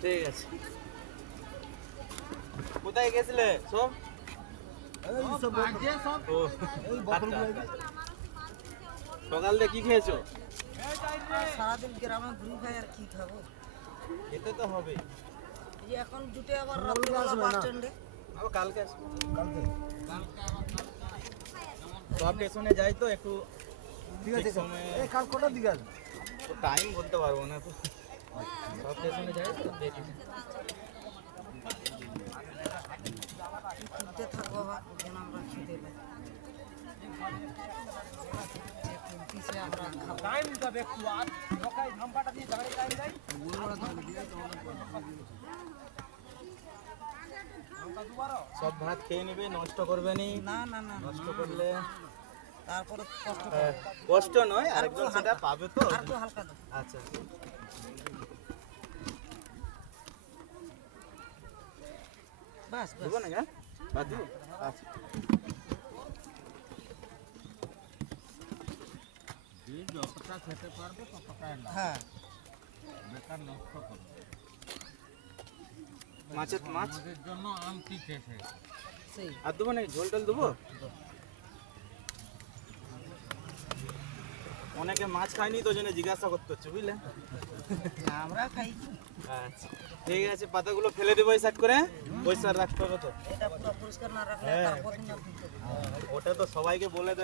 ঠিক আছে। কোথায় গেছিলে সব? ও, আচ্ছা। সকাল দিয়ে কি খেয়েছো? সারাদিন গ্রামে ঘুরি খাই আর কি খাবো। খেতে তো হবে। এই যে এখন দুটো আবার রাত্রিবেলা বাস স্ট্যান্ডে। আবার কালকে আসবো। সব স্টেশনে যাই তো একটু ঠিক আছে সময় এই কাল কটার দিকে আসবে? টাইম বলতে পারবো না তো। সব স্টেশনে যাই তো দেখি। ঘুরতে থাকবো আবার যেন আমরা খেতে পাই। যে কুলপিসে আমরা খাবো। টাইম যাবে একটু আর লোকাই ধামপাটা দিয়ে ঝাড়ে টাইম দেয়। সব ভাত খেয়ে নিবে, নষ্ট করবে নি। না না না না। নষ্ট করলে তারপরে কষ্ট হ্যাঁ, করবো। কষ্ট নয়, আরেকজন সেটা পাবে তো। আর একটু হালকা দাও। আচ্ছা বাস বাস। দেবো না হ্যাঁ বাদ দিব? আচ্ছা যতটা খেতে পারবে ততটাই না, হ্যাঁ বেকার নষ্ট করবে। মাছের মাছ আমাদের জন্য আনতি শেষে সেই আর দেবো নাকি? ঝোল টোল দেবো? অনেকে মাছ খায়নি তো জন্য জিজ্ঞাসা করতে হচ্ছে বুঝলে। আমরা খাই। আচ্ছা ঠিক আছে, পাতাগুলো ফেলে দেবো এই সাইড করে, পরিষ্কার রাখতে হবে তো। এটা পুরো পরিষ্কার না রাখলে হ্যাঁ। তারপর দিন আর দিতে হবে। ওটা তো সবাইকে বলে দেয়।